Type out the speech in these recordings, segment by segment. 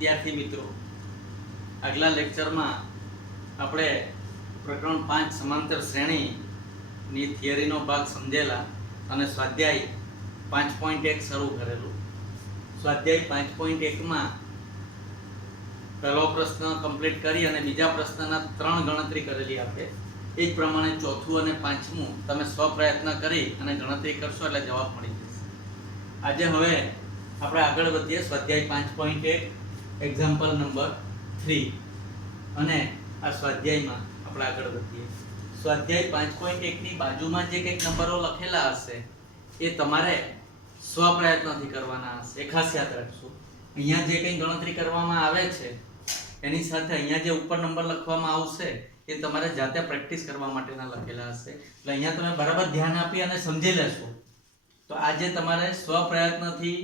विद्यार्थी मित्रों, अगला लेक्चर में આપણે પ્રકરણ 5 સમાંતર શ્રેણીની થિયરીનો ભાગ સમજેલા અને સ્વાધ્યાય 5.1 શરૂ કરેલું. સ્વાધ્યાય 5.1 માં પહેલો પ્રશ્ન કમ્પ્લીટ કરી અને બીજા પ્રશ્નના 3 ગણતરી કરેલી આપણે. એ જ પ્રમાણે ચોથું અને પાંચમું તમે સ્વપ્રયત્ન કરી અને ગણતરી કરશો એટલે જવાબ મળી જશે. આજે હવે આપણે આગળ વધીએ સ્વાધ્યાય 5.1 એક્ઝામ્પલ નંબર 3 અને આ સ્વાધ્યાયમાં આપણે આગળ વધીએ. સ્વાધ્યાય 5.1 ની બાજુમાં જે કંઈક નંબરો લખેલા હશે એ તમારે સ્વપ્રયત્નથી કરવાના હશે. એ ખાસ યાદ રાખજો. અહીંયા જે કંઈ ગણતરી કરવામાં આવે છે એની સાથે અહીંયા જે ઉપર નંબર લખવામાં આવશે એ તમારે જાતે પ્રેક્ટિસ કરવા માટેના લખેલા હશે. એટલે અહીંયા તમે બરાબર ધ્યાન આપી અને સમજી લેશો તો આજે તમારે સ્વપ્રયત્નથી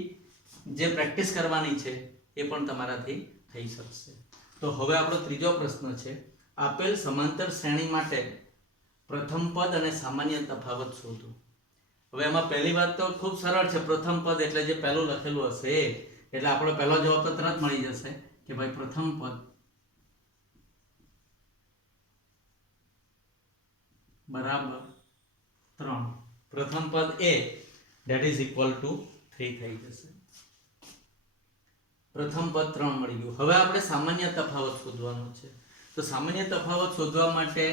જે પ્રેક્ટિસ કરવાની છે એ પણ તમારાથી થઈ શકશે. તો હવે આપણો ત્રીજો પ્રશ્ન છે, આપેલ સમાંતર શ્રેણી માટે પ્રથમ પદ અને સામાન્ય તફાવત શોધો. હવે એમાં પહેલી વાત તો ખૂબ સરળ છે. પ્રથમ પદ એટલે જે પહેલું લખેલું હશે એ, એટલે આપણો પહેલો જવાબ તો તરત મળી જશે કે ભાઈ પ્રથમ પદ બરાબર 3. પ્રથમ પદ એ that is equal to 3 થઈ જશે. પ્રથમ પદ 3 મળી ગયું. હવે આપણે સામાન્ય તફાવત શોધવાનો છે. તો સામાન્ય તફાવત શોધવા માટે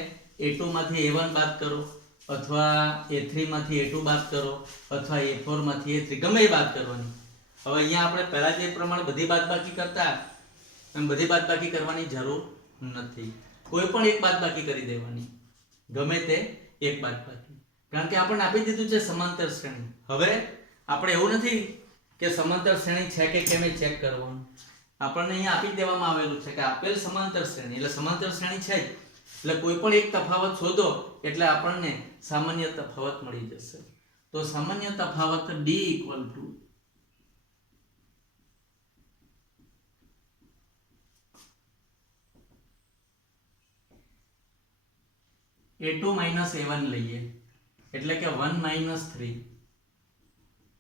a2 માંથી a1 બાદ કરો અથવા a3 માંથી a2 બાદ કરો અથવા a4 માંથી a3, ગમે એ બાદ કરવાની. હવે અહીંયા આપણે પહેલા જે પ્રમાણે બધી બાદબાકી કરતા એમ બધી બાદબાકી કરવાની જરૂર નથી. કોઈ પણ એક બાદબાકી કરી દેવાની, ગમે તે એક બાદબાકી, કારણ કે આપણને આપી દીધું છે સમાંતર શ્રેણી. હવે આપણે એવું નથી કે સમાંતર શ્રેણી છે કે કેમ એ ચેક કરવાનું. આપણને અહીંયા આપી દેવામાં આવેલું છે કે આપેલ સમાંતર શ્રેણી એટલે સમાંતર શ્રેણી છે જ, એટલે કોઈ પણ એક તફાવત શોધો એટલે આપણને સામાન્ય તફાવત મળી જશે. તો સામાન્ય તફાવત d equal to a2 minus a1 લઈએ એટલે કે 1 minus 3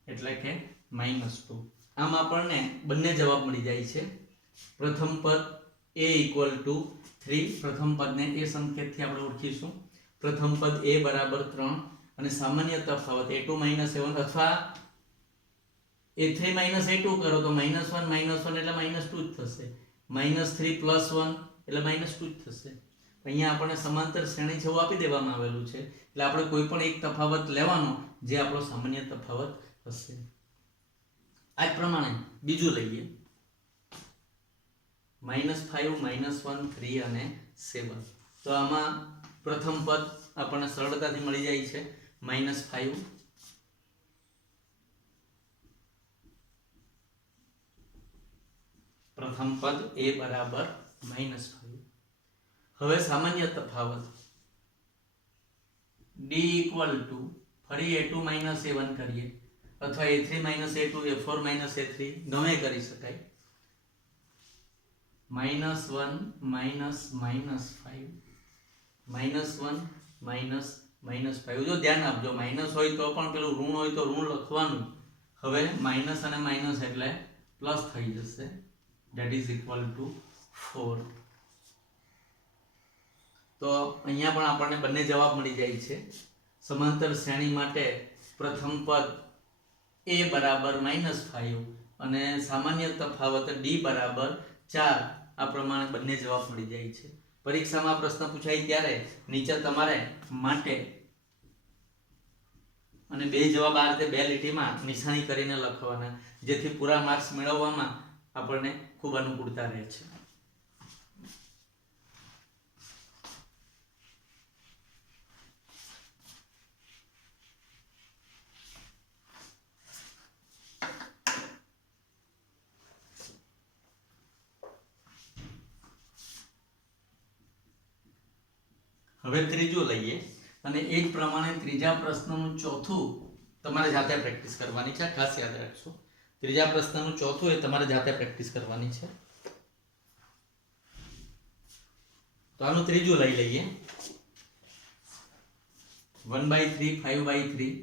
એટલે કે -2. આમ આપણને બંને જવાબ મળી જાય છે. પ્રથમ પદ a equal to 3, પ્રથમ પદને એ સંકેતથી આપણે ઓળખીશું. પ્રથમ પદ a બરાબર 3 અને સામાન્ય તફાવત a2 minus a1 અથવા a3 minus a2 કરો તો -1 એટલે -2 જ થશે. -3 plus 1 એટલે -2 જ થશે. અહીંયા આપણને સમાંતર શ્રેણી જેવું આપી દેવામાં આવેલું છે એટલે આપણે કોઈ પણ એક તફાવત લેવાનો જે આપણો સામાન્ય તફાવત હશે. આ જ પ્રમાણે બીજું લઈએ, -5, -1, 3 અને 7. તો આમાં પ્રથમ પદ આપણને સરળતાથી મળી જાય છે. -5 પ્રથમ પદ a બરાબર -5. હવે સામાન્ય તફાવત d equal to ફરી a2 minus a1 કરીએ અથવા a3 minus a2, a4 minus a3, ગમે કરી શકાય. -1 minus -5 -1 -5. જો ધ્યાન આપજો, માઇનસ હોય તો પણ પેલું ઋણ હોય તો ઋણ લખવાનું. હવે માઇનસ અને માઇનસ એટલે પ્લસ થઈ જશે. that is equal to 4. તો અહીંયા પણ આપણને બંને જવાબ મળી જાય છે. સમાંતર શ્રેણી માટે પ્રથમ પદ a બરાબર -5 અને સામાન્ય તફાવત d બરાબર 4. આ પ્રમાણે બંને જવાબ મળી જાય છે. પરીક્ષામાં પ્રશ્ન પૂછાય ત્યારે નીચે તમારે માટે અને બે જવાબ આ રીતે બે લીટીમાં નિશાની કરીને લખવાના, જેથી પૂરા માર્ક્સ મેળવવામાં આપણને ખૂબ અનુકૂળતા રહે છે. હવે ત્રીજું લઈએ અને એ જ પ્રમાણે ત્રીજા પ્રશ્નનું ચોથું તમારે જાતે પ્રેક્ટિસ કરવાની છે. ખાસ યાદ રાખજો, ત્રીજા પ્રશ્નનું ચોથું એ તમારે જાતે પ્રેક્ટિસ કરવાની છે. તો આનું ત્રીજું લઈ લઈએ, 1/3, 5/3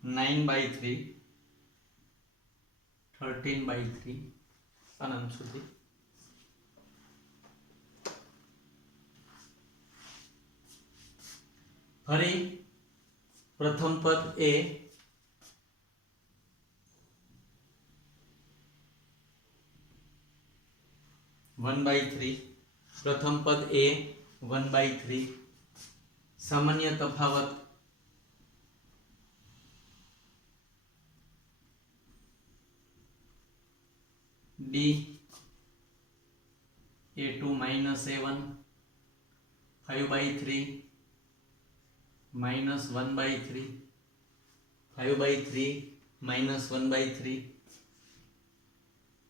-1 9/3, 13/3 અનંત સુધી. ફરી પ્રથમ પદ એ 1/3, પ્રથમ પદ એ 1/3, સામાન્ય તફાવત d a2 minus a1, 5/3 minus 1/3, 5/3 minus 1/3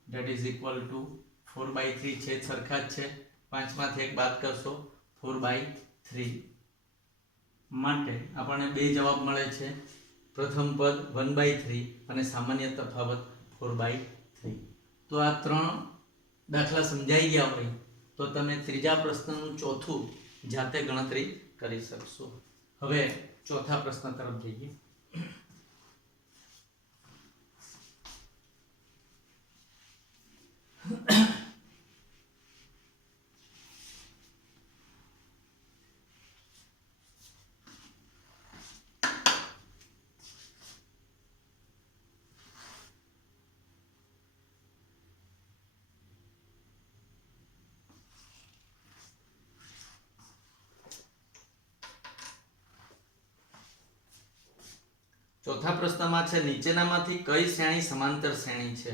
that is equal to 4/3 છે, સરખા જ છે, 5 માંથી 1 બાદ કરશો 4/3. માટે આપણને બે જવાબ મળે છે, પ્રથમ પદ 1/3 અને સામાન્ય તફાવત 4/3. તો આ ત્રણ દાખલા સમજાઈ ગયા હોય તો તમે ત્રીજા પ્રશ્નનું ચોથું જાતે ગણતરી કરી શકશો. હવે ચોથા પ્રશ્ન તરફ જઈએ. ચોથા પ્રશ્નમાં છે, નીચેનામાંથી કઈ શ્રેણી સમાંતર શ્રેણી છે?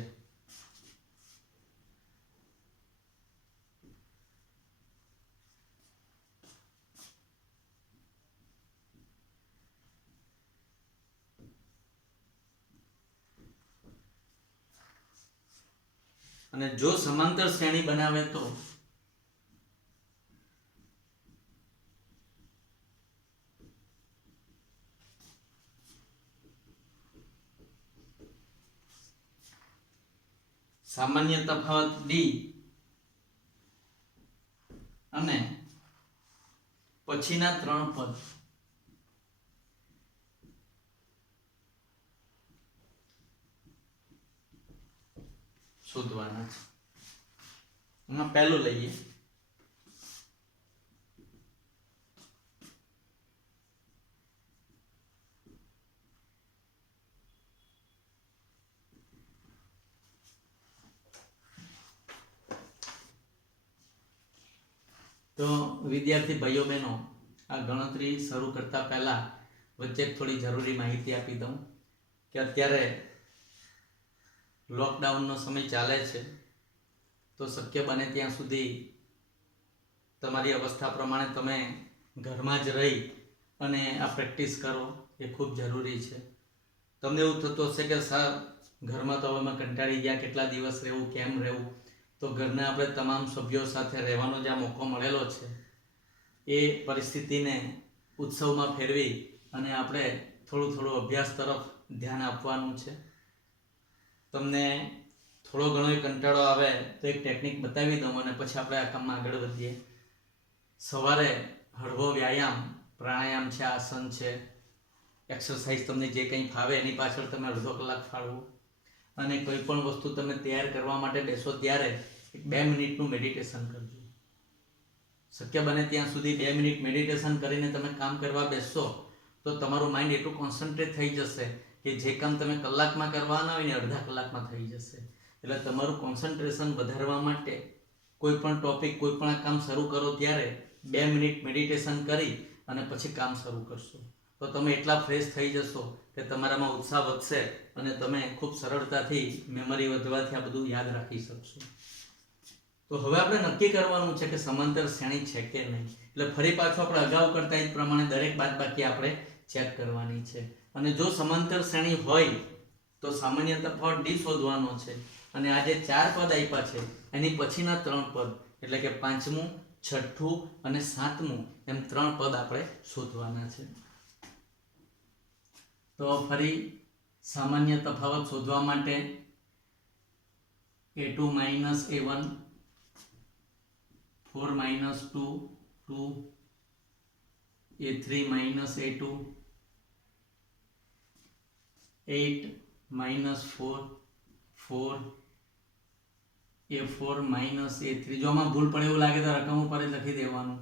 અને જો સમાંતર શ્રેણી બનાવે તો સામાન્ય તફાવત d અને પછીના ત્રણ પદ શોધવાના છે. એમાં પહેલું લઈએ. તો વિદ્યાર્થી ભાઈઓ બહેનો, આ ગણતરી શરૂ કરતા પહેલા વચ્ચે થોડી જરૂરી માહિતી આપી દઉં કે અત્યારે લોકડાઉનનો સમય ચાલે છે, તો શક્ય બને ત્યાં સુધી તમારી અવસ્થા પ્રમાણે તમે ઘરમાં જ રહી અને આ પ્રેક્ટિસ કરો, એ ખૂબ જરૂરી છે. તમને એવું થતું હશે કે સર ઘરમાં તો હવે અમે કંટાળી ગયા, કેટલા દિવસ રહેવું, કેમ રહેવું? તો ઘરના આપણે તમામ સભ્યો સાથે રહેવાનો જે મોકો મળેલો છે એ પરિસ્થિતિને ઉત્સવમાં ફેરવી અને આપણે થોડું અભ્યાસ તરફ ધ્યાન આપવાનું છે. તમને થોડો ઘણો કંટાળો આવે તો એક ટેકનિક બતાવી દઉં અને પછી આપણે આ કામમાં આગળ વધીએ. સવારે હળવો વ્યાયામ, પ્રાણાયામ છે, આસન છે, એક્સરસાઇઝ તમને જે કંઈ ફાવે એની પાછળ તમે અડધો કલાક ફાળવો. અને કોઈ પણ વસ્તુ તમે તૈયાર કરવા માટે બેસો ત્યારે 2 મિનિટનું મેડિટેશન કરજો. શક્ય બને ત્યાં સુધી 2 મિનિટ મેડિટેશન કરીને તમે કામ કરવા બેસશો તો તમારું માઇન્ડ એટલું કોન્સન્ટ્રેટ થઈ જશે કે જે કામ તમે કલાકમાં કરવાના હોય ને અડધા કલાકમાં થઈ જશે. એટલે તમારું કોન્સન્ટ્રેશન વધારવા માટે કોઈ પણ ટોપિક, કોઈ પણ કામ શરૂ કરો ત્યારે 2 મિનિટ મેડિટેશન કરી અને પછી કામ શરૂ કરશો તો તમે એટલા ફ્રેશ થઈ જશો કે તમારામાં ઉત્સાહ વધશે અને તમે ખૂબ સરળતાથી મેમરી વધવાથી આ બધું યાદ રાખી શકશો. તો હવે આપણે નક્કી કરવાનું છે કે સમાંતર શ્રેણી છે કે નહીં. એટલે ફરી પાછું આપણે અગાઉ કરતા એ પ્રમાણે દરેક બાદબાકી આપણે ચેક કરવાની છે. અને જો સમાંતર શ્રેણી હોય તો સામાન્ય તફાવત d શોધવાનો છે. અને આ જે 4 પદ આપ્યા છે એની પછીના 3 પદ એટલે કે 5મું, 6થું અને 7મું એમ 3 પદ આપણે શોધવાના છે. તો ફરી સામાન્ય તફાવત શોધવા માટે a2 minus a1, 4 minus 2, 2, a3 minus a2, 8 minus 4 4 a4 minus a3 જો આમાં ભૂલ પડે એવું લાગે તો રકમ ઉપર જ લખી દેવાનું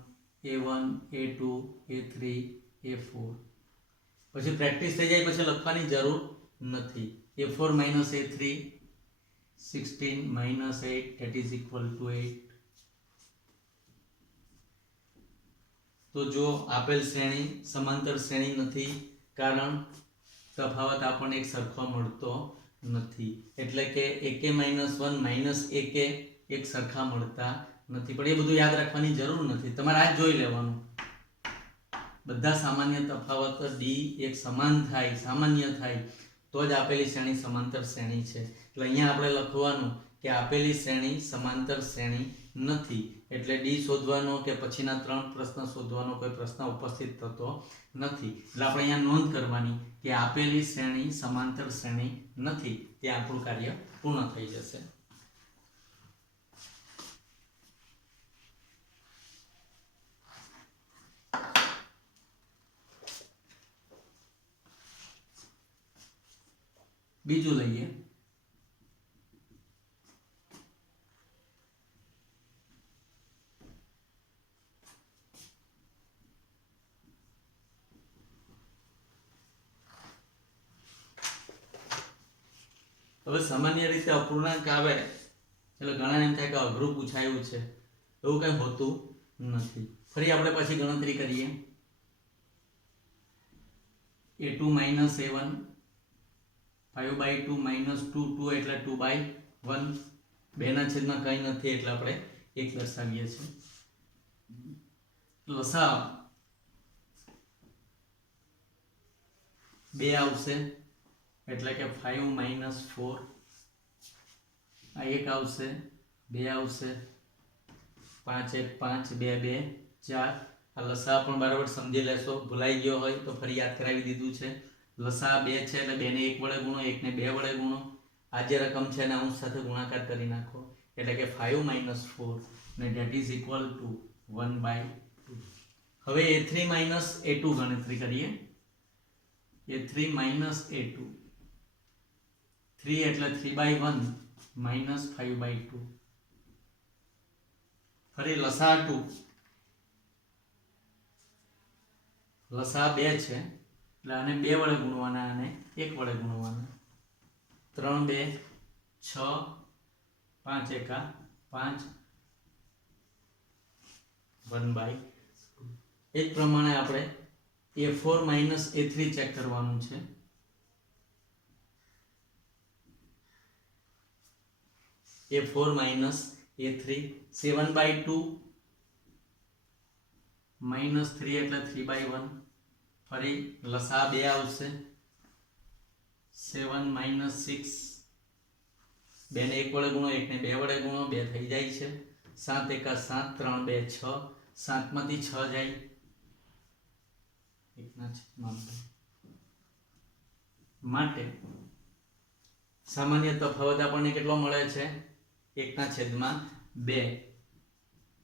a1 a2 a3 a4 પછી પ્રેક્ટિસ થઈ જાય પછી લખવાની જરૂર નથી a4 minus a3 16 minus 8 that is equal to 8 તો જો આપેલ શ્રેણી સમાંતર શ્રેણી નથી કારણ તફાવત આપણને એક સરખો મળતો નથી એટલે કે ak -1 માઇનસ ak એક સરખા મળતા નથી પણ એ બધું યાદ રાખવાની જરૂર નથી તમારે આ જોઈ લેવાનું બધા સામાન્ય તફાવત d એક સમાન થાય સામાન્ય થાય તો જ આપેલી શ્રેણી સમાંતર શ્રેણી છે એટલે અહીંયા આપણે લખવાનું કે આપેલી શ્રેણી સમાંતર શ્રેણી નથી એટલે d શોધવાનો કે પછીના 3 પ્રશ્ન શોધવાનો કોઈ પ્રશ્ન ઉપસ્થિત થતો નથી એટલે આપણે અહીંયા નોંધ કરવાની કે આપેલી શ્રેણી સમાંતર શ્રેણી નથી ત્યાં આપણું કાર્ય પૂર્ણ થઈ જશે બીજું લઈએ હવે સામાન્ય રીતે અપૂર્ણાંક આવે એટલે ઘણાને એમ થાય કે અઘરું પૂછાયું છે એવું કંઈ હોતું નથી ફરી આપણે પછી ગણતરી કરીએ a2 minus a1 5/2 minus 2 2 એટલે 2/1 બેના છેદમાં કંઈ નથી એટલે આપણે 1 દર્શાવીએ છીએ લસા 2 આવશે એટલે કે 5 minus 4 આ 1 આવશે 2 આવશે 5 1 5 2 2 4 આ લસા પણ બરાબર સમજી લેશો ભૂલાઈ ગયો હોય તો ફરી યાદ કરાવી દીધું છે લસા 2 છે એટલે 2 ને 1 વડે ગુણો 1 ને 2 વડે ગુણો આ જે રકમ છે એના અંશ સાથે ગુણાકાર કરી નાખો એટલે કે 5 minus 4 ને that is equal to 1/2 હવે a3 minus a2 ગણતરી કરીએ a3 minus a2 3 એટલે 3/1 minus 5/2 ફરી લસા 2 લસા 2 છે એટલે આને 2 વડે ગુણવાના અને 1 વડે ગુણવાના 3 2 6 5 એકા 5 1/2 એ જ પ્રમાણે આપણે a4 minus a3 ચેક કરવાનું છે a4 minus a3 7/2 minus 3 એટલે 3/1 ફરી લસા 2 આવશે 7 minus 6 2 ને 1 વડે ગુણો 1 ને 2 વડે ગુણો 2 થઈ જાય છે 7 એકા 7 3 2 6 7 માંથી 6 જાય 1 ના છેદમાં 2 માટે સામાન્ય તફાવત આપણને કેટલો મળે છે 1 ના છેદમાં 2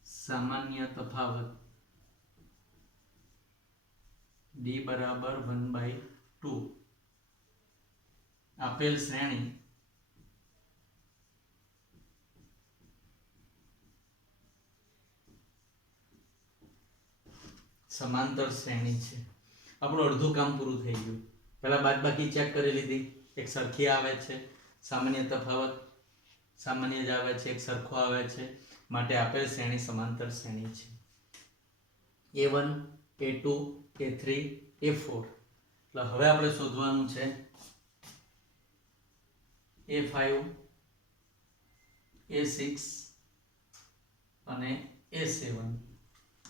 સામાન્ય તફાવત d બરાબર 1/2 આપેલ શ્રેણી સમાંતર શ્રેણી છે આપણું અડધું કામ પૂરું થઈ ગયું પહેલા બાદબાકી ચેક કરી લીધી એક સરખી આવે છે સામાન્ય તફાવત સામાન્ય જ આવે છે એક સરખો આવે છે માટે આપેલ શ્રેણી સમાંતર શ્રેણી છે a1 a2 a3 a4 એટલે હવે આપણે શોધવાનું છે a5 a6 અને a7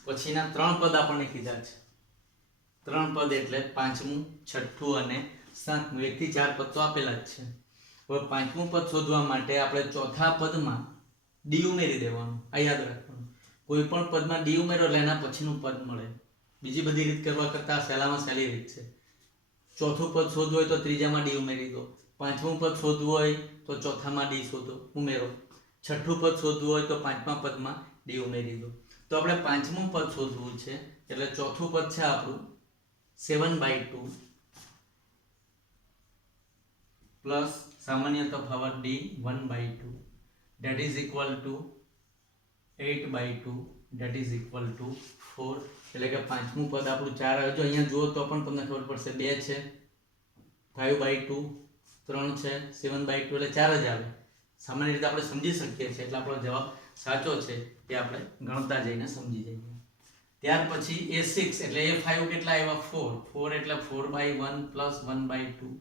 પછીના 3 પદ આપણને કીધા છે 3 પદ એટલે પાંચમું છઠ્ઠું અને સાતમું 1 થી 4 પદ તો આપેલા જ છે હવે પાંચમું પદ શોધવા માટે આપણે ચોથા પદમાં ડી ઉમેરી દેવાનું આ યાદ રાખવાનું કોઈ પણ પદમાં ડી ઉમેરો એટલે એના પછીનું પદ મળે બીજી બધી રીત કરવા કરતાં સહેલામાં સહેલી રીત છે ચોથું પદ શોધવું હોય તો ત્રીજામાં ડી ઉમેરી દો પાંચમું પદ શોધવું હોય તો ચોથામાં ડી શોધો ઉમેરો છઠ્ઠું પદ શોધવું હોય તો પાંચમા પદમાં ડી ઉમેરી દો તો આપણે પાંચમું પદ શોધવું છે એટલે ચોથું પદ છે આપણું 7/2 પ્લસ સામાન્ય તફાવત d 1/2 that is equal to 8/2 that is equal to 4 એટલે કે પાંચમું પદ આપણું 4 આવે જો અહીંયા જુઓ તો પણ તમને ખબર પડશે 2 છે 5/2 3 છે 7/2 એટલે 4 જ આવે સામાન્ય રીતે આપણે સમજી શકીએ છીએ એટલે આપણો જવાબ સાચો છે તે આપણે ગણતા જઈને સમજી જઈએ ત્યાર પછી a6 એટલે a5 કેટલા આવ્યા 4 4 એટલે 4/1 પ્લસ 1/2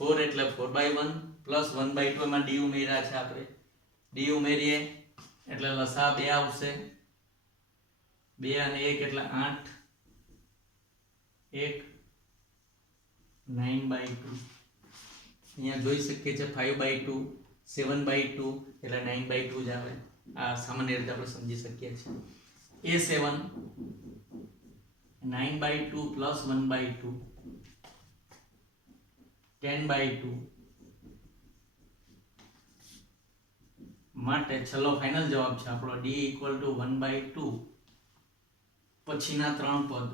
4 એટલે 4/1 પ્લસ 1/2 એમાં d ઉમેર્યા છે આપણે d ઉમેરીએ એટલે લસા 2 આવશે 2 અને 1 એટલે 8 1 9/2 અહીંયા જોઈ શકીએ છીએ 5/2 7/2 એટલે 9/2 જ આવે આ સામાન્ય રીતે આપણે સમજી શકીએ છીએ a7 9/2 પ્લસ 1/2 10/2 માટે છેલ્લો ફાઇનલ જવાબ છે આપણો d = 1/2 પછીના ત્રણ પદ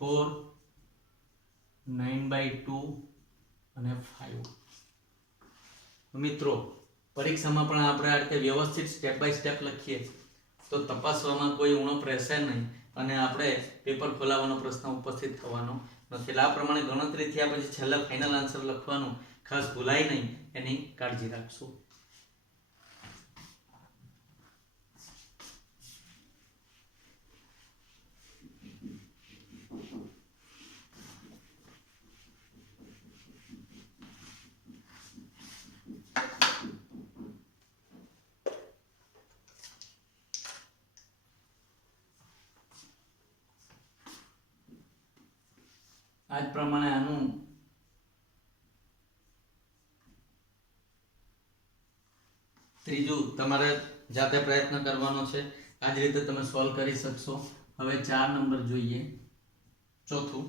4 9/2 અને 5 મિત્રો પરીક્ષામાં પણ આપણે આ રીતે વ્યવસ્થિત સ્ટેપ બાય સ્ટેપ લખીએ તો તપાસવામાં કોઈ ઉણપ રહેશે નહીં અને આપણે પેપર ખોલાવવાનો પ્રશ્ન ઉપસ્થિત થવાનો નથી એટલે આ પ્રમાણે ગણતરી થયા પછી છેલ્લા ફાઇનલ આન્સર લખવાનું ખાસ ભૂલાય નહીં એની કાળજી રાખશું આ જ પ્રમાણે આનું ત્રીજું તમારે જાતે પ્રયત્ન કરવાનો છે આ જ રીતે તમે સોલ્વ કરી શકશો હવે 4 નંબર જોઈએ ચોથું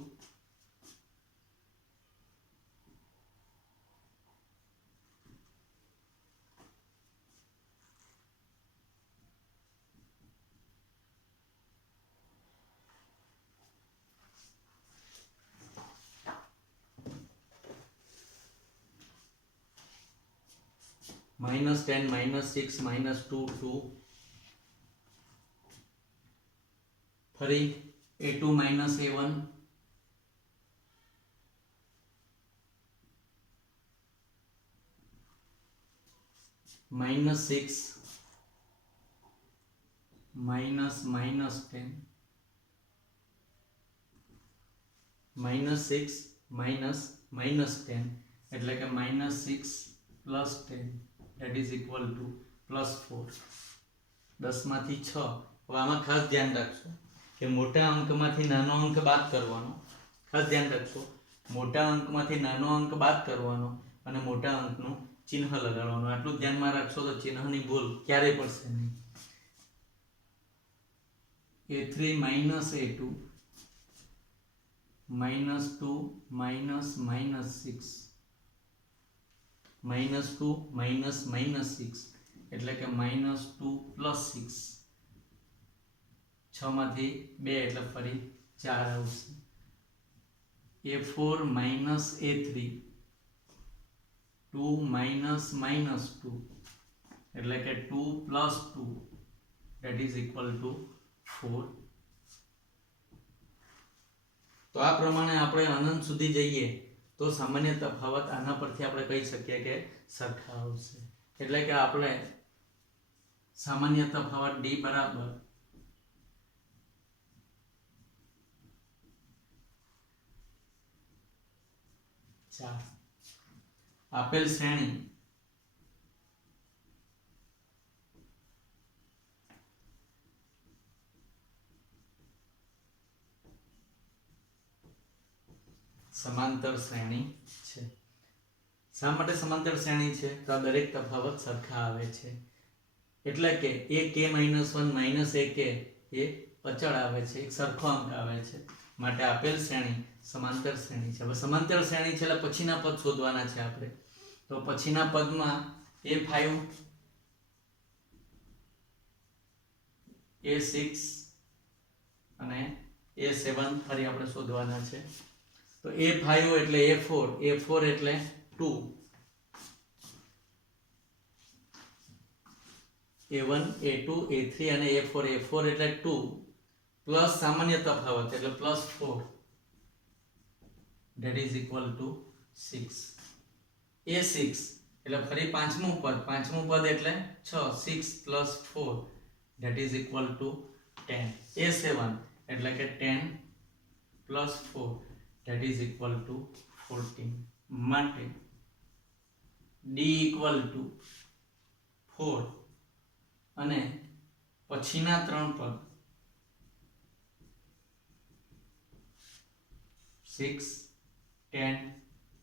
-10 -6 -2 2 ફરી a2 - a1 -6 -10 -6 -10 એટલે કે -6 + 10 that is equal to +4 10 માંથી 6 હવે આમાં ખાસ ધ્યાન રાખજો કે મોટા અંકમાંથી નાનો અંક બાદ કરવાનો ખાસ ધ્યાન રાખજો મોટા અંકમાંથી નાનો અંક બાદ કરવાનો અને મોટા અંકનું ચિહ્ન લગાડવાનું આટલું ધ્યાનમાં રાખશો તો ચિહ્નની ભૂલ ક્યારેય પડશે નહીં a3 - a2 -2 -6 -2 -6 એટલે કે -2 + 6 6 માંથી 2 એટલે ફરી 4 આવશે a4 - a3 2 -2 એટલે કે 2 + 2 that is equal to 4 તો આ પ્રમાણે આપણે અનંત સુધી જઈએ તો સામાન્ય તફાવત આના પરથી આપણે કહી શકીએ કે સરખા આવશે એટલે કે આપણે સામાન્ય તફાવત d બરાબર આપેલ શ્રેણી સમાંતર શ્રેણી છે શા માટે સમાંતર શ્રેણી છે તો આ દરેક તફાવત સરખા આવે છે એટલે કે ak - 1 - ak એ અચળ આવે છે એક સરખો અંક આવે છે માટે આપેલ શ્રેણી સમાંતર શ્રેણી છે હવે સમાંતર શ્રેણી છે એટલે પછીના પદ શોધવાના છે આપણે તો પછીના પદમાં a5 a6 અને A7 ફરી આપણે શોધવાના છે. તો A5 એટલે A4, A4 એટલે 2, A1, A2, A3 અને A4, A4 એટલે 2 પ્લસ સામાન્ય તફાવત એટલે +4 that is equal to 6. A6 એટલે ફરી પાંચમું પદ એટલે 6, 6 plus 4 that is equal to 10. A7 એટલે કે 10 plus 4 that is equal to 14. માટે D equal to 4 અને પછીના ત્રણ પદ 6, 10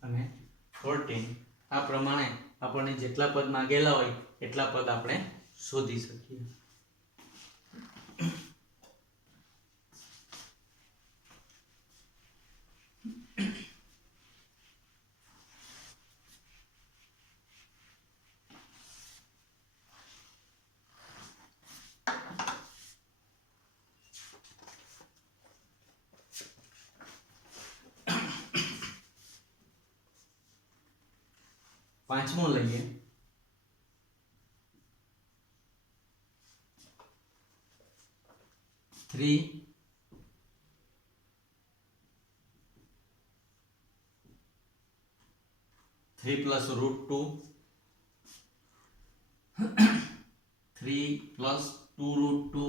અને 14 આ પ્રમાણે આપણને જેટલા પદ માંગેલા હોય એટલા પદ આપણે શોધી શકીએ. પાંચમું લઈએ. 3 plus √2 3 plus 2√2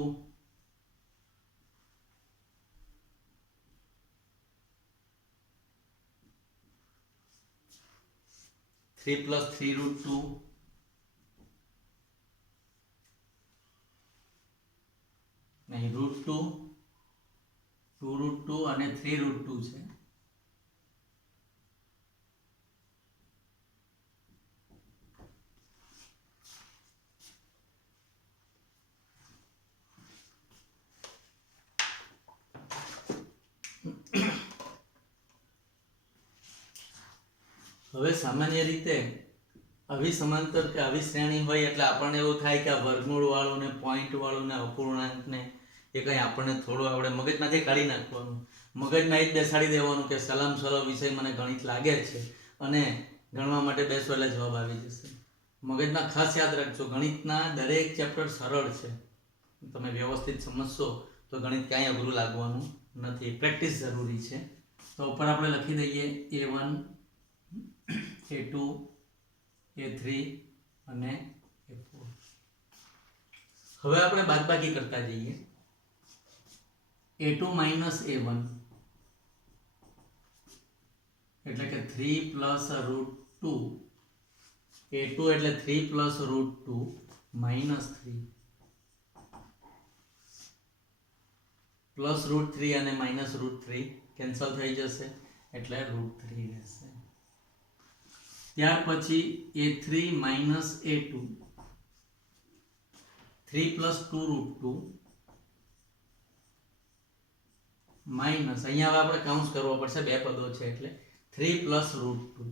3 plus 3√2 નહીં √2 2√2 અને 3√2 છે. હવે સામાન્ય રીતે આવી સમાંતર કે આવી શ્રેણી હોય એટલે આપણને એવું થાય કે આ વર્ગમૂળ વાળું ને પોઈન્ટ વાળું ને અપૂર્ણાંક ને એ કંઈ આપણને થોડું આપણે મગજમાંથી કાઢી નાખવાનું, મગજમાં જ બેસાડી દેવાનું કે સલામ સલો વિષય મને ગણિત લાગે છે અને ગણવા માટે બેસો એટલે જવાબ આવી જશે. મગજમાં ખાસ યાદ રાખજો, ગણિતના દરેક ચેપ્ટર સરળ છે. તમે વ્યવસ્થિત સમજશો તો ગણિત ક્યાંય અઘરું લાગવાનું નથી. પ્રેક્ટિસ જરૂરી છે. તો ઉપર આપણે લખી દઈએ A1, A2, A3 અને A4. હવે આપણે બાદબાકી કરતા જઈએ. A2 minus A1 એટલે કે 3 plus √2. A2 એટલે 3 plus √2 minus 3 plus √3 અને minus √3 કેન્સલ થઈ જશે એટલે √3 રહેશે. ત્યાર પછી A3 minus A2 3 plus 2√2 minus, અહીંયા હવે આપણે કાઉન્સ કરવો પડશે, બે પદો છે એટલે 3 plus √2.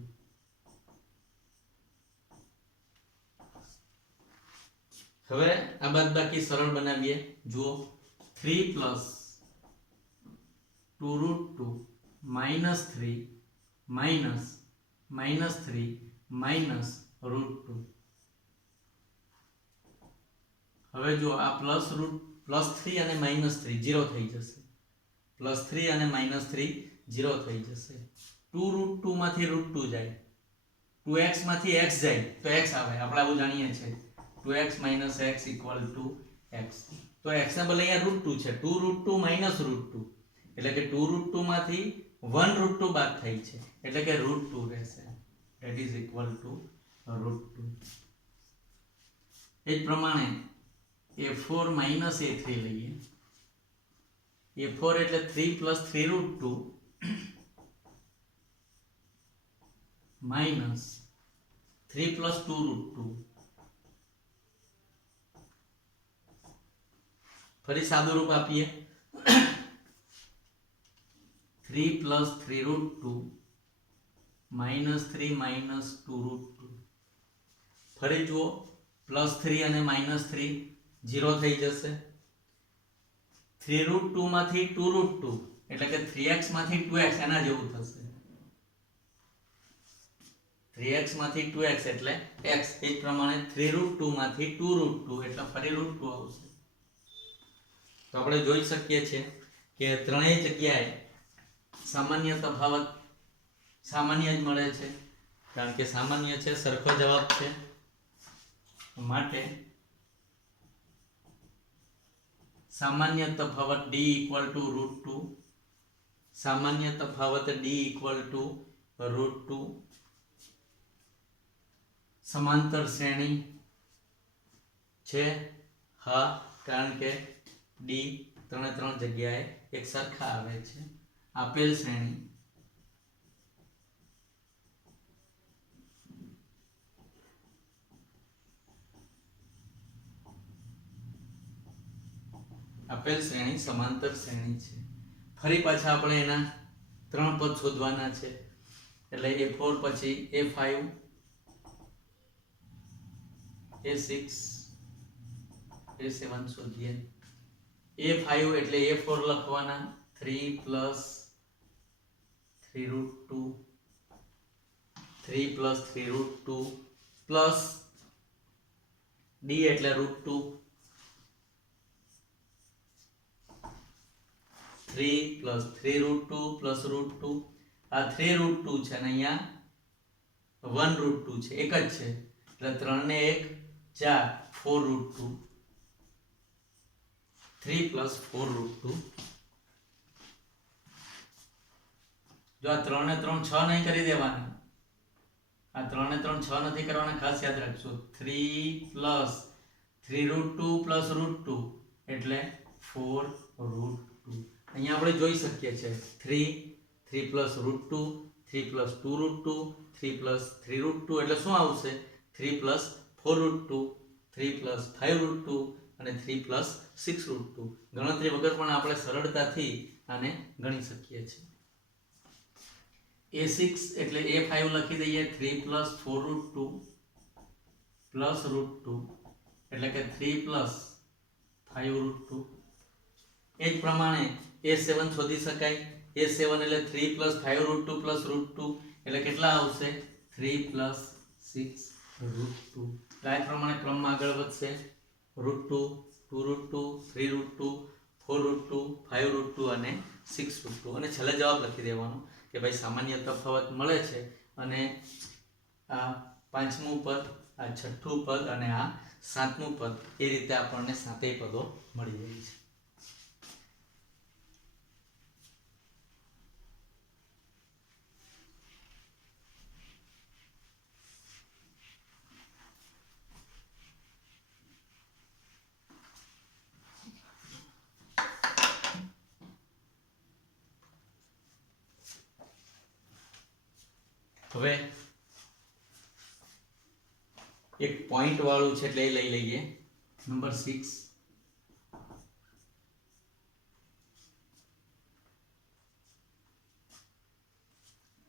હવે આ બાદબાકી સરળ બનાવીએ. જુઓ 3 plus 2√2 minus 3 minus -3 minus √2. હવે જો આ +3 અને -3 0 થઈ જશે. +3 અને -3 0 થઈ જશે. 2√2 માંથી √2 જાય, 2x માંથી x જાય તો x આવે. આપણે આવું જાણીએ છીએ 2x - x = x. તો x ના બદલે અહીંયા √2 છે. 2√2 - √2 એટલે કે 2√2 માંથી 1√2 બાદ થઈ છે એટલે કે √2 રહેશે. that is equal to √2. એ જ પ્રમાણે A4 - A3 લઈએ. A4 એટલે 3 plus 3√2 minus 3 plus 2√2. ફરી સાદું રૂપ આપીએ. 3 plus 3√2 minus 3 minus 2√2. ફરી જુઓ +3 અને -3 0 થઈ જશે. 3√2 માંથી 2√2 એટલે કે 3x માંથી 2x એના જેવું થશે. 3x માંથી 2x એટલે x. એ જ પ્રમાણે 3√2 માંથી 2√2 એટલે ફરી √2 આવશે. તો આપણે જોઈ શકીએ છીએ કે ત્રણેય જગ્યાએ સામાન્ય તફાવત સામાન્ય જ મળે છે, કારણ કે સામાન્ય છે, સરખો જવાબ છે. માટે સામાન્ય તફાવત d = √2, સામાન્ય તફાવત d = √2, સમાંતર શ્રેણી છે. હા, કારણ કે d ત્રણ જગ્યાએ એક સરખા આવે છે. આપેલ શ્રેણી સમાંતર શ્રેણી છે. ફરી પાછા આપણે એના ત્રણ પદ શોધવાના છે, એટલે a4 પછી a5 a6 a7 શોધીએ. a5 એટલે a4 લખવાના 3 + 3√2 3 + 3√2 પ્લસ d એટલે √2 3 + 3√2 + √2. આ 3√2 છે અને અહીંયા 1√2 છે, એક જ છે, એટલે 3 ને 1 4 4√2 3 + 4√2. જો આ 3 ને 3 6 નહીં કરી દેવાના, આ 3 ને 3 6 નથી કરવાના, ખાસ યાદ રાખજો. 3 + 3√2 + √2 એટલે 4√2. અહીંયા આપણે જોઈ શકીએ છીએ 3 3 + √2 3 + 2√2 3 + 3√2 એટલે શું આવશે? 3 + 4√2 3 + 5√2 અને 3 + 6√2. ગણતરી વગર પણ આપણે સરળતાથી આને ગણી શકીએ છીએ. a6 એટલે a5 લખી દઈએ 3 + 4√2 + √2 એટલે કે 3 + 5√2. એ જ પ્રમાણે a7 શોધી શકાય. a7 એટલે 3 + 5√2 + √2 એટલે કેટલા આવશે? 3 + 6√2. આ પ્રમાણે ક્રમમાં આગળ વધશે. √2 2√2 3√2 4√2 5√2 અને 6√2 અને છેલ્લે જવાબ લખી દેવાનો કે ભાઈ સામાન્ય તફાવત મળે છે અને આ પાંચમું પદ, આ છઠ્ઠું પદ અને આ સાતમું પદ, એ રીતે આપણને સાતેય પદો મળી જાય છે. હવે એક પોઈન્ટ વાળું છે એટલે એ લઈ લઈએ. નંબર 6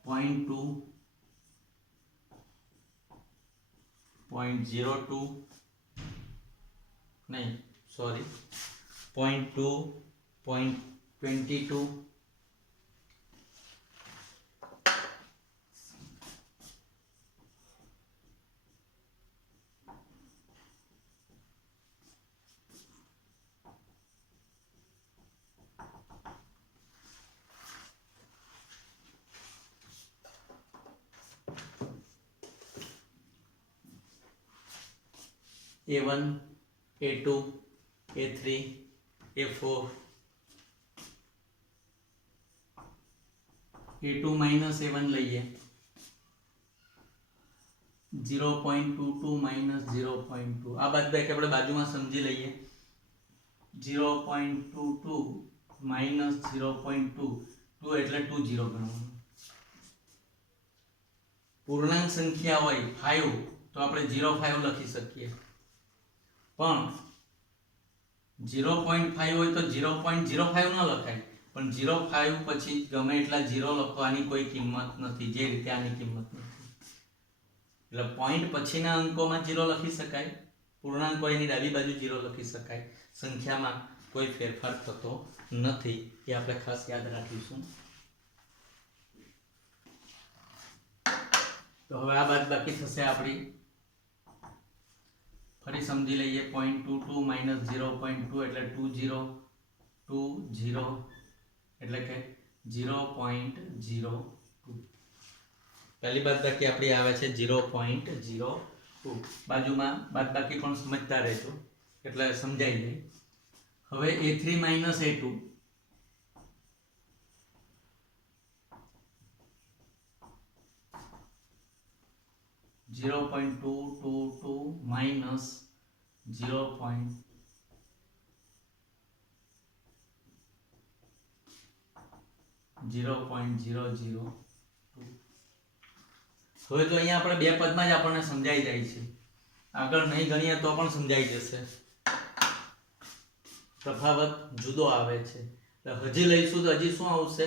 0.2 0.02 નહીં sorry 0.2 0.22 A1 A2 A3 A4 A2 - A1 લઈએ 0.22 - 0.2. આ બાદબાકી આપણે બાજુમાં સમજી લઈએ. 0.22 - 0.2 2 એટલે 20 ગણવાનું. પૂર્ણાંક સંખ્યા હોય 5 તો આપણે 0.5 લખી શકીએ, પણ 0.5 હોય તો 0.05 ન લખાય, પણ 0.5 પછી ગમે એટલા 0 લખવાની કોઈ કિંમત નથી, જે રીતે આની કિંમત નથી. એટલે પોઈન્ટ પછીના અંકોમાં 0 લખી શકાય, પૂર્ણાંક હોય એની ડાબી બાજુ 0 લખી શકાય, સંખ્યામાં કોઈ ફેરફાર થતો નથી, એ આપણે ખાસ યાદ રાખીશું. તો હવે આ બાદબાકી થશે આપણી. ફરી સમજી લઈએ. 0.22 માઇનસ 0.2 એટલે 20 એટલે કે 0.02. પહેલી બાદબાકી આપણી આવે છે 0.02. બાજુમાં બાદબાકી પણ સમજતા રહેજો એટલે સમજાઈ જાય. હવે a3 માઇનસ a2 0.222 માઇનસ 0.002. હવે તો અહીંયા આપણે બે પદમાં જ આપણને સમજાઈ જાય છે. આગળ નહીં ગણીએ તો પણ સમજાઈ જશે. તફાવત જુદો આવે છે. હજી લઈશું તો હજી શું આવશે?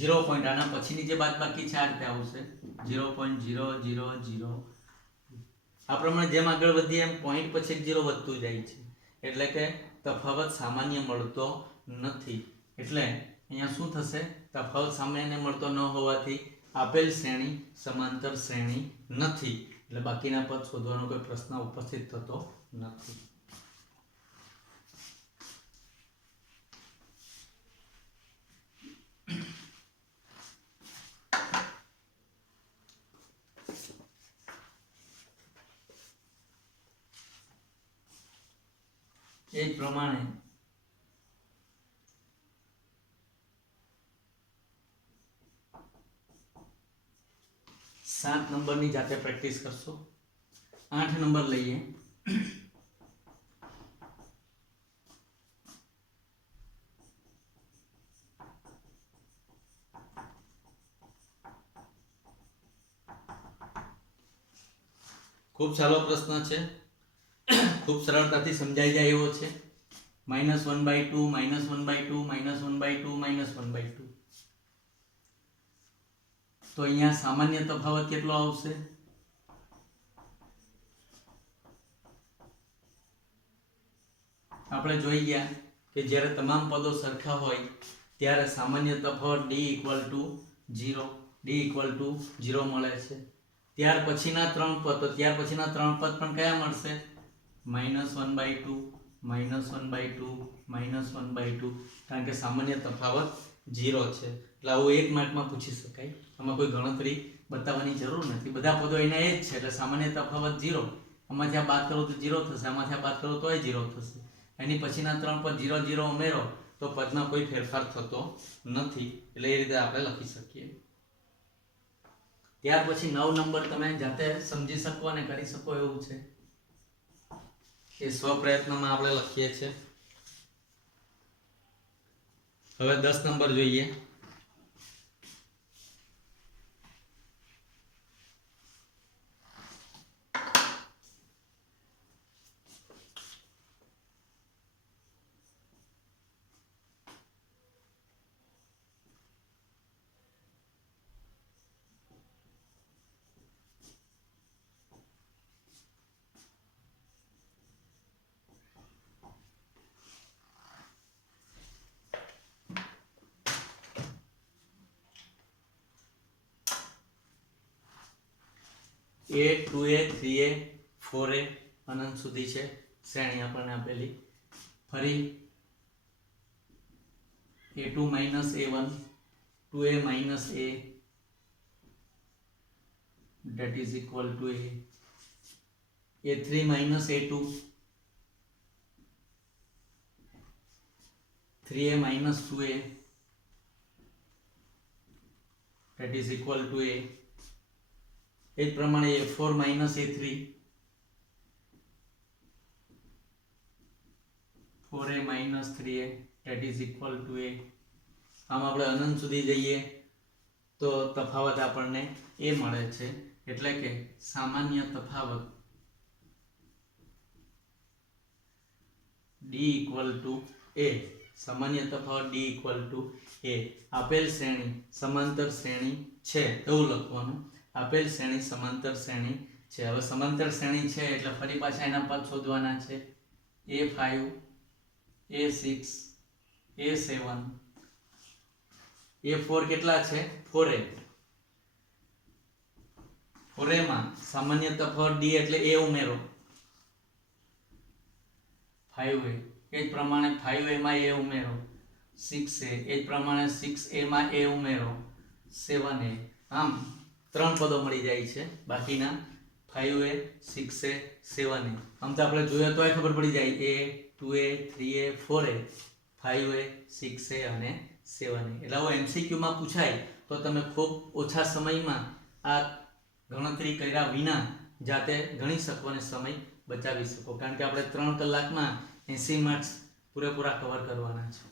0 પોઈન્ટ. આના પછીની જે બાદબાકી છે આ રીતે આવશે 0.000. આ પ્રમાણે જેમ આગળ વધીએ એમ પોઈન્ટ પછી 0 વધતું જાય છે, એટલે કે તફાવત સામાન્ય મળતો નથી. એટલે અહીંયા શું થશે? તફાવત સામાન્ય મળતો ન હોવાથી આપેલ શ્રેણી સમાંતર શ્રેણી નથી, એટલે બાકીના પદ શોધવાનો કોઈ પ્રશ્ન ઉપસ્થિત થતો નથી. એ જ પ્રમાણે 7 નંબરની જાતે પ્રેક્ટિસ કરશો. 8 નંબર લઈએ. ખૂબ સારો પ્રશ્ન છે, ખૂબ સરળતાથી સમજાઈ જાય એવો છે. -1/2 -1/2 -1/2 -1/2. તો અહીંયા સામાન્ય તફાવત કેટલો આવશે? આપણે જોઈ ગયા કે જ્યારે તમામ પદો સરખા હોય ત્યારે સામાન્ય તફાવત d = 0 મળે છે. ત્યાર પછીના ત્રણ પદ પણ કયા મળશે? -1/2 -1/2 -1/2, કારણ કે સામાન્ય તફાવત 0 છે. એટલે આવું એક માર્કમાં પૂછી શકાય. આમાં કોઈ ગણતરી બતાવવાની જરૂર નથી. બધા પદો એના એ જ છે, એટલે સામાન્ય તફાવત 0. આમાંથી આ બાદ કરો તો 0 થશે, આમાંથી આ બાદ કરો તોય 0 થશે. એની પછીના ત્રણ પદ 0 0 ઉમેરો તો પદમાં કોઈ ફેરફાર થતો નથી, એટલે એ રીતે આપણે લખી શકીએ. ત્યાર પછી 9 નંબર તમે જાતે સમજી શકો અને કરી શકો એવું છે. એ સ્વપ્રયત્નમાં આપણે લખીએ છીએ. હવે 10 નંબર જોઈએ. A 2A 3A 4A અનંત સુધી છે શ્રેણી આપણને આપેલી. ફરી A2 - A1 2A - A that is equal to A. A3 - A2 3A - 2A that is equal to A. એ જ પ્રમાણે A4 - A3 4A - 3A that is equal to A. આમ આપણે અનંત સુધી જઈએ તો તફાવત આપણને એ મળે છે, એટલે કે સામાન્ય તફાવત D = A. સામાન્ય તફાવત D = A. આપેલ શ્રેણી સમાંતર શ્રેણી છે એવું લખવાનું. આપેલ શ્રેણી સમાંતર શ્રેણી છે. હવે સમાંતર શ્રેણી છે એટલે ફરી પાછા એના પદ શોધવાના છે. A5 A6 A7 A4 કેટલા છે 4a 4a માં સામાન્ય તફાવત d એટલે a ઉમેરો 5a એ જ પ્રમાણે 5a માં a ઉમેરો 6a એ જ પ્રમાણે 6a માં a ઉમેરો 7a આમ ત્રણ પદો મળી જાય છે બાકીના 5a 6a 7a આમ તો આપણે જોઈએ તો ખબર પડી જાય a 2a 3a 4a 5a 6a અને 7a એટલે આવો એમસીક્યુ માં પૂછાય તો તમે ખૂબ ઓછા સમયમાં આ ગણતરી કર્યા વિના જાતે ગણી શકો અને સમય બચાવી શકો કારણ કે આપણે 3 કલાકમાં 80 માર્ક્સ પૂરેપૂરા કવર કરવાના છે.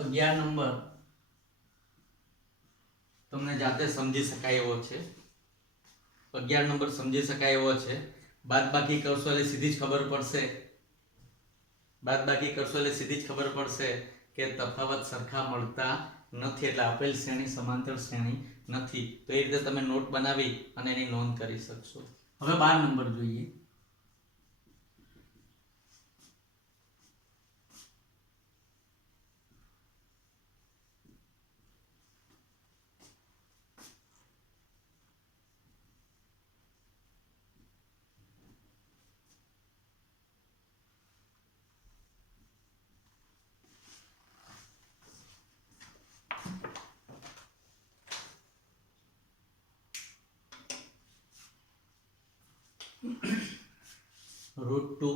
અગિયાર નંબર તમને જાતે સમજી શકાય એવો છે. 11 નંબર સમજી શકાય એવો છે. બાદબાકી કરશો એટલે સીધી જ ખબર પડશે કે તફાવત સરખા મળતા નથી એટલે આપેલ શ્રેણી સમાંતર શ્રેણી નથી. તો એ રીતે તમે નોટ બનાવી અને એની નોંધ કરી શકશો. હવે 12 નંબર જોઈએ. √2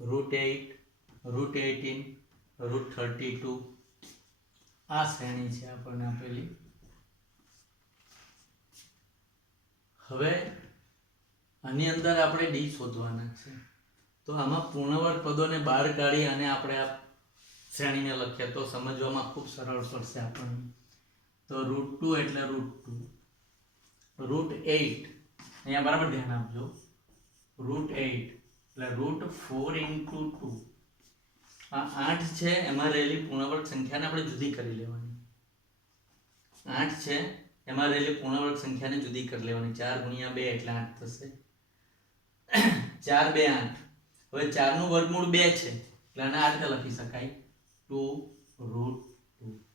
√8 √18 √32 આ શ્રેણી છે આપણને આપેલી. હવે આની અંદર આપણે ડી શોધવાના છે તો આમાં પૂર્ણવર્ગ પદોને બહાર કાઢી અને આપણે આ શ્રેણીને લખીએ તો સમજવામાં ખૂબ સરળ પડશે આપણને. તો √2 એટલે √2 √8 અહીંયા બરાબર ધ્યાન આપજો √8 એટલે √4 * 2 આ 8 છે એમાં રહેલી પૂર્ણવર્ગ સંખ્યાને આપણે જુદી કરી લેવાની. 8 છે એમાં રહેલી પૂર્ણવર્ગ સંખ્યાને જુદી કરી લેવાની. 4 × 2 એટલે 8 થશે. 4 2 8. હવે 4 નું વર્ગમૂળ 2 છે એટલે આને આ રીતે લખી શકાય 2 √2.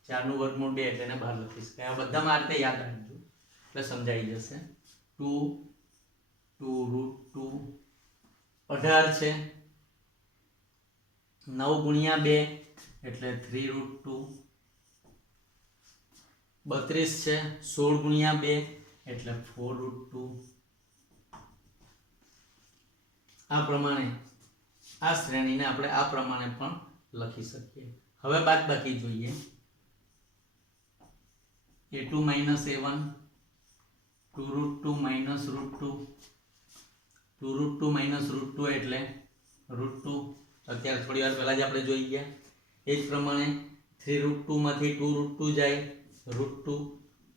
4 નું વર્ગમૂળ 2 એટલે એને બહાર લખી શકાય. આ બધામાં આ રીતે યાદ રાખજો એટલે સમજાઈ જશે. 2 √2 18 છે 9 × 2 એટલે 3 √2. 32 છે 16 × 2 એટલે 4 √2. આ પ્રમાણે આ શ્રેણીને આપણે આ પ્રમાણે પણ લખી શકીએ. હવે બાદબાકી જોઈએ. a2 - a1 2 √2 - √2 2 √2 - √2 એટલે √2. અત્યારે થોડી વાર પહેલા જ આપણે જોઈ ગયા. એ જ પ્રમાણે 3 √2 માંથી 2 √2 જાય √2.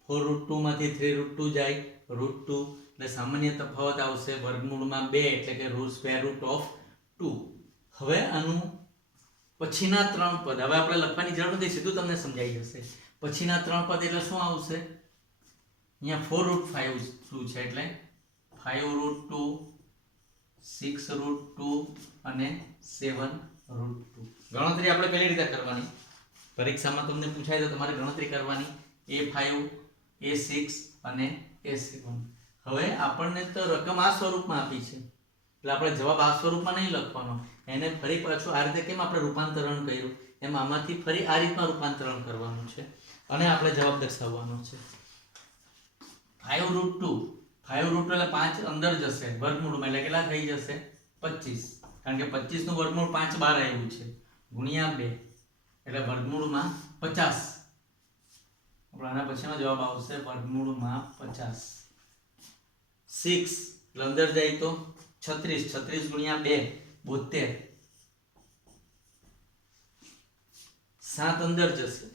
4 √2 માંથી 3 √2 જાય √2. એટલે સામાન્ય તફાવત આવશે વર્ગમૂળમાં 2 એટલે કે √2. હવે આનું પછીના 3 પદ હવે આપણે લખવાની જરૂર નથી સીધું તમને સમજાઈ જશે. પછીના 3 પદ એટલે શું આવશે? અહીંયા 4 √5 છે એટલે 5 √2 6 √2 અને 7 √2. ગણતરી આપણે કઈ રીતે કરવાની? પરીક્ષામાં તમને પૂછાય તો તમારે ગણતરી કરવાની a5 a6 અને a7. હવે આપણને તો રકમ આ સ્વરૂપમાં આપી છે એટલે આપણે જવાબ આ સ્વરૂપમાં નહીં લખવાનો. એને ફરી પાછું આ રીતે કેમ આપણે રૂપાંતરણ કર્યું એમ આમાંથી ફરી આ રીતમાં રૂપાંતરણ કરવાનું છે અને આપણે જવાબ દર્શાવવાનો છે. 5 √2 એટલે 5 અંદર જશે વર્ગમૂળમાં એટલે કેટલા થઈ જશે 25 કારણ કે 25 નું વર્ગમૂળ 5 બહાર આવ્યું છે ગુણ્યા 2 એટલે વર્ગમૂળમાં 50. આપણે આના પછીનો જવાબ આવશે વર્ગમૂળમાં 50. 6 એટલે અંદર જાય તો 36 ગુણ્યા 2 72. 7 અંદર જશે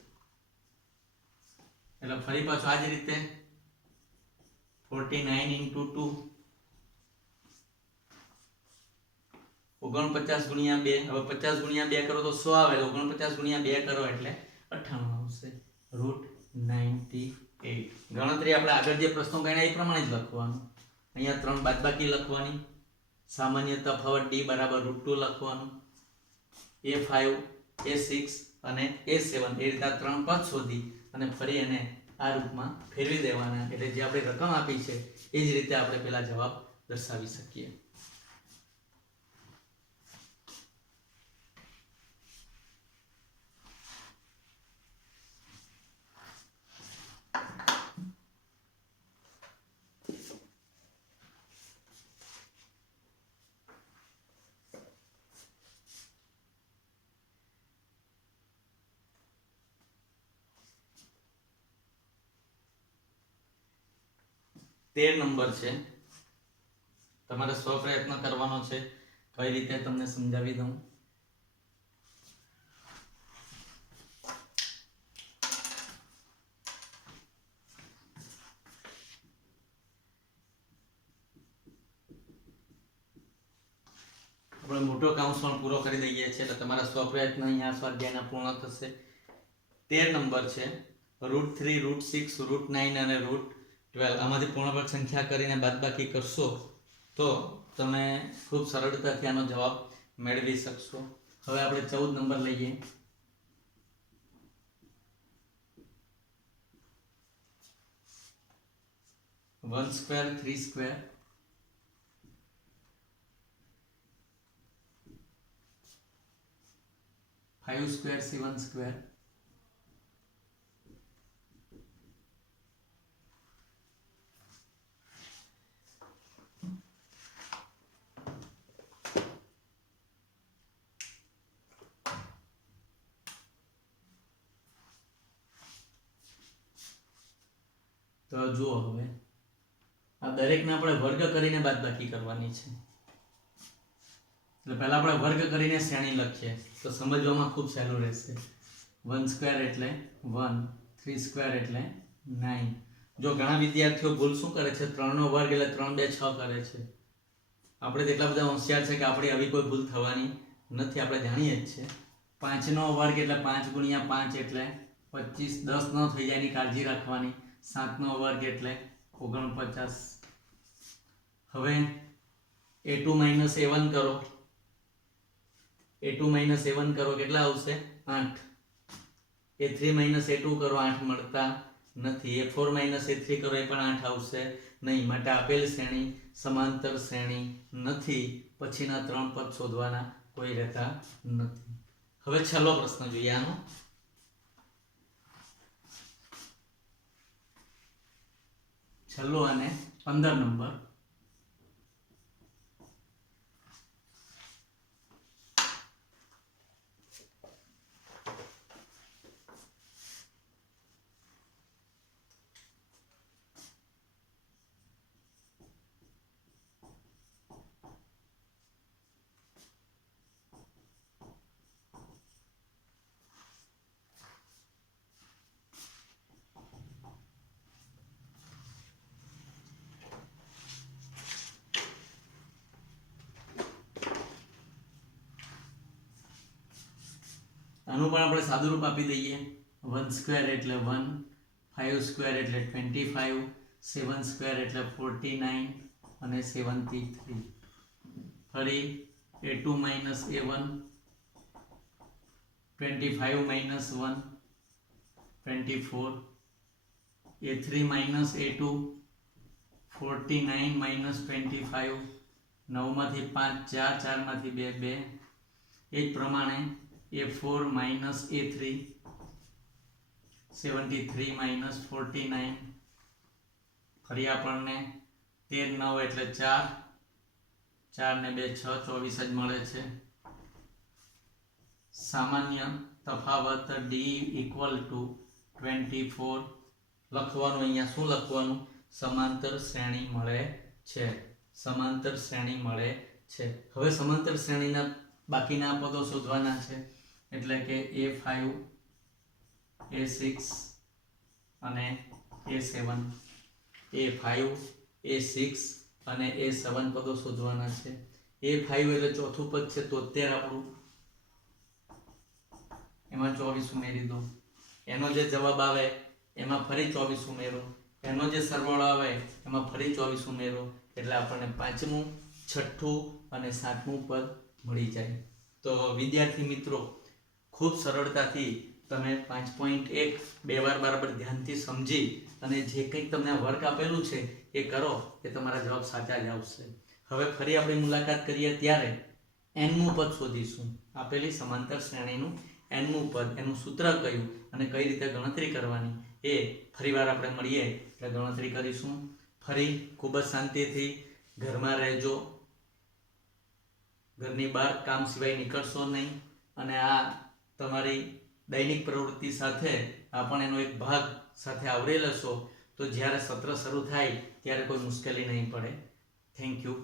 એટલે ફરી પાછું આ જ રીતે 49 * 2 49 ગુણ્યા 2, હવે 50 ગુણ્યા 2 કરો તો 100 આવે, 49 ગુણ્યા 2 કરો એટલે 98 આવશે, √98. ગણતરી આપણે આગળ જે પ્રશ્નો ગણ્યા એ પ્રમાણે જ લખવાનું. અહીંયા 3 બાદબાકી લખવાની, સામાન્ય તફાવત d બરાબર √2 લખવાનું, a5 a6 અને a7 એ રીતે 3 પદ શોધી અને ફરી એને આ રૂપમાં ફેરવી દેવાના, એટલે જે આપણે રકમ આપી છે એ જ રીતે આપણે પેલા જવાબ દર્શાવી શકીએ. તેર નંબર છે, તમારે સ્વ પ્રયત્ન કરવાનો છે, કઈ રીતે તમને સમજાવી દઉં. આપણે મોટો કાઉન્સ પણ પૂરો કરી દઈએ છીએ, એટલે તમારા સ્વ પ્રયત્ન અહીંયા સ્વાધ્યાયના પૂર્ણ થશે. 13 નંબર છે, √3 √6 √9 અને √12 આમાંથી પૂર્ણવર્ગ સંખ્યા કરીને બાદબાકી કરશો તો તમે ખૂબ સરળતાથી આનો જવાબ મેળવી શકશો. હવે આપણે 14 નંબર લઈએ. One square 3 square 5 square 7 square તો જુઓ હવે આ દરેકને આપણે વર્ગ કરીને બાદબાકી કરવાની છે. એટલે પહેલા આપણે વર્ગ કરીને શ્રેણી લખીએ તો સમજવામાં ખૂબ સહેલું રહેશે. 1 સ્ક્વેર એટલે 1, 3 સ્ક્વેર એટલે 9. જો ઘણા વિદ્યાર્થીઓ ભૂલ શું કરે છે, 3 નો વર્ગ એટલે 3 2 6 કરે છે. આપણે એટલા બધા હોશિયાર છે કે આપણે આવી કોઈ ભૂલ થવાની નથી, આપણે જાણીએ જ છે. 5 નો વર્ગ એટલે 5 ગુણ્યા 5 એટલે 25, 10 ન થઈ જાય એની કાળજી રાખવાની. 7 નો વર્ગ એટલે 49. હવે a2 a1 કરો, a2 a1 કરો કેટલા આવશે 8. a3 a2 કરો 8 મળતા નથી. a4 a3 કરો એ પણ 8 આવશે નહીં. માટે આપેલ શ્રેણી સમાંતર શ્રેણી નથી. પછીના 3 પદ શોધવાના કોઈ રહેતા નથી. હવે છેલ્લો પ્રશ્ન જોઈએ આનો. છેલ્લો અને 15 નંબર. આનું પણ આપણે સાદું રૂપ આપી દઈએ. 1 સ્ક્વેર એટલે 1, 5 સ્ક્વેર એટલે 25, 7 સ્ક્વેર એટલે 49 અને 73. ફરી a2 a1, 25 1, 24, a3 a2, 49 25, 9 માંથી 5 4, 4 માંથી 2 2. એ જ પ્રમાણે a4 a3, 73 49. ફરી આપણને 13 9 એટલે 4, 4 ને 2 6, 24 જ મળે છે. સામાન્ય તફાવત d = 24 લખવાનું. અહીંયા શું લખવાનું? સમાંતર શ્રેણી મળે છે. સમાંતર શ્રેણી મળે છે. હવે સમાંતર શ્રેણીના બાકીના પદો શોધવાના છે. એટલે કે a5 a6 અને a7, a5 a6 અને a7 પદો શોધવાના છે. A5 એટલે ચોથું પદ છે 73 આપણું, એમાં 24 ઉમેરી દો. એનો જે જવાબ આવે એમાં ફરી 24 ઉમેરો, એનો જે સરવાળો આવે એમાં ફરી 24 ઉમેરો, એટલે આપણને પાંચમું, છઠ્ઠું અને સાતમું પદ મળી જાય. તો વિદ્યાર્થી મિત્રો, ખૂબ સરળતાથી તમે 5.1 બે વાર બરાબર ધ્યાનથી સમજી અને જે કંઈક તમને વર્ક આપેલું છે એ કરો, એ તમારા જવાબ સાચા જ આવશે. હવે ફરી આપણે મુલાકાત કરીએ ત્યારે nમું પદ શોધીશું. આપેલી સમાંતર શ્રેણીનું nમું પદ, એનું સૂત્ર કયું અને કઈ રીતે ગણતરી કરવાની એ ફરીવાર આપણે મળીએ એટલે ગણતરી કરીશું. ફરી ખૂબ જ શાંતિથી ઘરમાં રહેજો, ઘરની બહાર કામ સિવાય નીકળશો નહીં, અને આ તમારી દૈનિક પ્રવૃત્તિ સાથે આ પણ એનો એક ભાગ સાથે આવરી લેશો તો જ્યારે સત્ર શરૂ થાય ત્યારે કોઈ મુશ્કેલી નહીં પડે. Thank you.